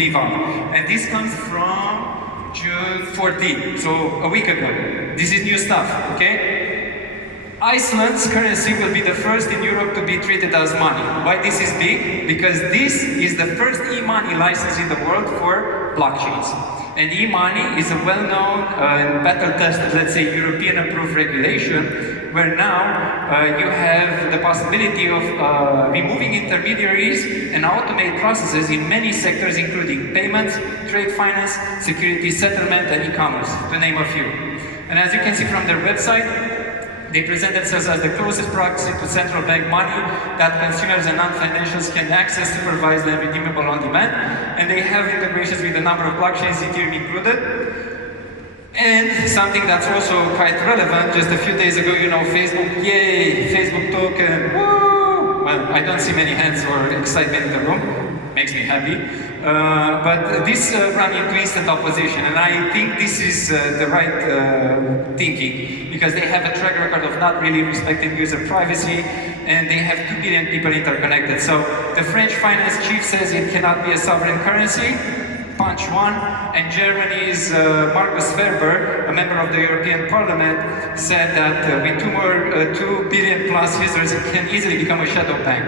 live on. And this comes from June 14, so a week ago. This is new stuff, okay? Iceland's currency will be the first in Europe to be treated as money. Why this is big? Because this is the first e-money license in the world for blockchains. And e-money is a well-known and battle-tested, let's say, European-approved regulation, where now you have the possibility of removing intermediaries and automate processes in many sectors, including payments, trade finance, security settlement, and e-commerce, to name a few. And as you can see from their website, they present themselves as the closest proxy to central bank money that consumers and non-financials can access, supervised, and redeemable on demand. And they have integrations with a number of blockchains, Ethereum included. And something that's also quite relevant, just a few days ago, you know, Facebook, yay, Facebook token, woo! Well, I don't see many hands or excitement in the room, makes me happy. But this ran into instant opposition, and I think this is the right thinking, because they have a track record of not really respecting user privacy, and they have 2 billion people interconnected. So the French finance chief says it cannot be a sovereign currency, punch one, and Germany's Markus Ferber, a member of the European Parliament, said that with 2 billion plus users, it can easily become a shadow bank.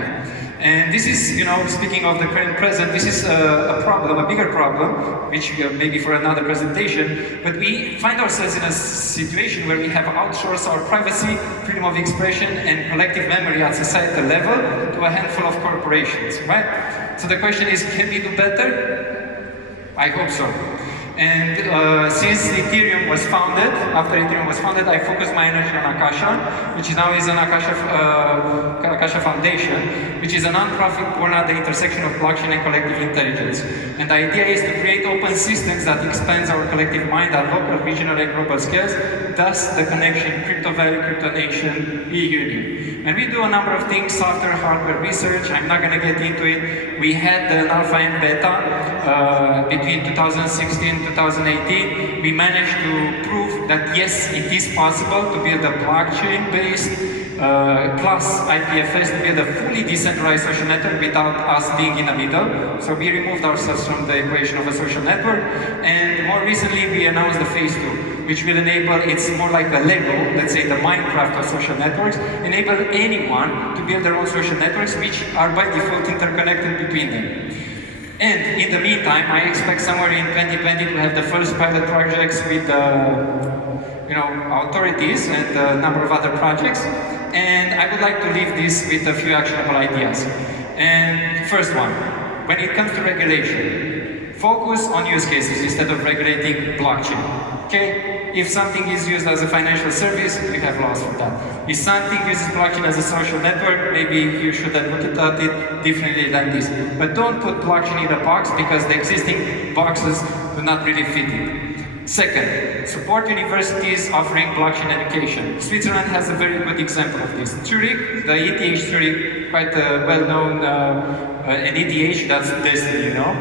And this is, you know, speaking of the current present, this is a problem, a bigger problem, which maybe for another presentation, but we find ourselves in a situation where we have outsourced our privacy, freedom of expression, and collective memory at societal level to a handful of corporations, right? So the question is, can we do better? I hope so. And since Ethereum was founded, after Ethereum was founded, I focused my energy on Akasha, which now is an Akasha Foundation, which is a non-profit born at the intersection of blockchain and collective intelligence. And the idea is to create open systems that expands our collective mind at local, regional, and global scales, thus the connection Crypto Valley, Crypto Nation, e-Union. And we do a number of things, software, hardware research. I'm not going to get into it. We had an alpha and beta between 2016 2018, we managed to prove that yes, it is possible to build a blockchain-based plus IPFS to build a fully decentralized social network without us being in the middle. So we removed ourselves from the equation of a social network. And more recently, we announced the phase 2, which will enable, it's more like a Lego, let's say the Minecraft of social networks, enable anyone to build their own social networks, which are by default interconnected between them. And in the meantime, I expect somewhere in 2020 to have the first pilot projects with authorities and a number of other projects. And I would like to leave this with a few actionable ideas. And first one, when it comes to regulation, focus on use cases instead of regulating blockchain. Okay? If something is used as a financial service, we have laws for that. If something uses blockchain as a social network, maybe you should have looked at it differently than this. But don't put blockchain in a box, because the existing boxes do not really fit it. Second, support universities offering blockchain education. Switzerland has a very good example of this. Zurich, the ETH Zurich, quite a well-known an ETH, that's Destiny, you know,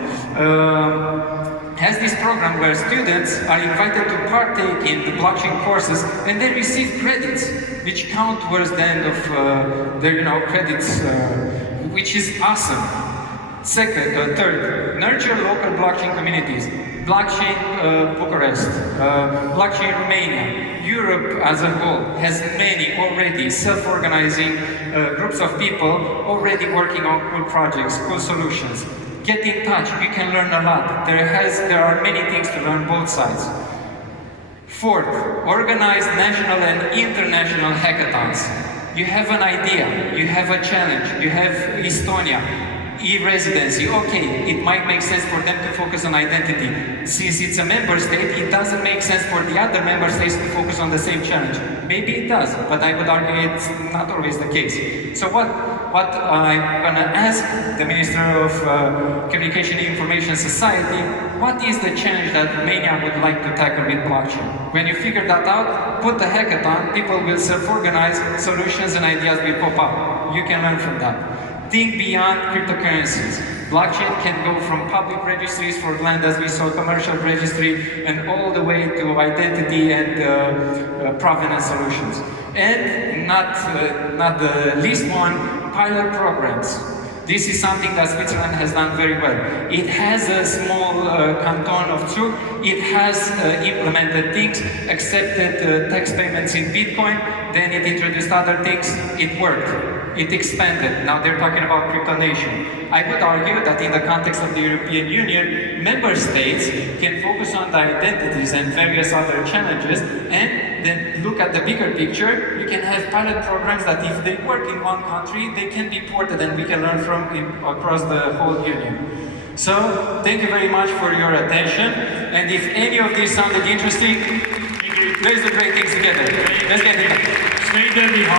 has this program where students are invited to partake in the blockchain courses, and they receive credits, which count towards the end of their credits, which is awesome. Third, nurture local blockchain communities. Blockchain Bucharest, blockchain Romania, Europe as a whole has many already self-organizing groups of people already working on cool projects, cool solutions. Get in touch, you can learn a lot. There are many things to learn both sides. Fourth, organize national and international hackathons. You have an idea, you have a challenge, you have Estonia, e-residency. Okay, it might make sense for them to focus on identity. Since it's a member state, it doesn't make sense for the other member states to focus on the same challenge. Maybe it does, but I would argue it's not always the case. So what I'm going to ask the Minister of Communication and Information Society, what is the challenge that Romania would like to tackle with blockchain? When you figure that out, put the hackathon, people will self-organize, solutions and ideas will pop up. You can learn from that. Think beyond cryptocurrencies. Blockchain can go from public registries for land, as we saw, commercial registry, and all the way to identity and provenance solutions. And not the least one, pilot programs. This is something that Switzerland has done very well. It has a small canton of Zug. It has implemented things, accepted tax payments in Bitcoin, then it introduced other things. It worked. It expanded. Now they're talking about crypto nation. I would argue that in the context of the European Union, member states can focus on their identities and various other challenges, and then look at the bigger picture. You can have pilot programs that if they work in one country, they can be ported and we can learn from across the whole union. So, thank you very much for your attention, and if any of this sounded interesting, let's do great things together. Let's get it done.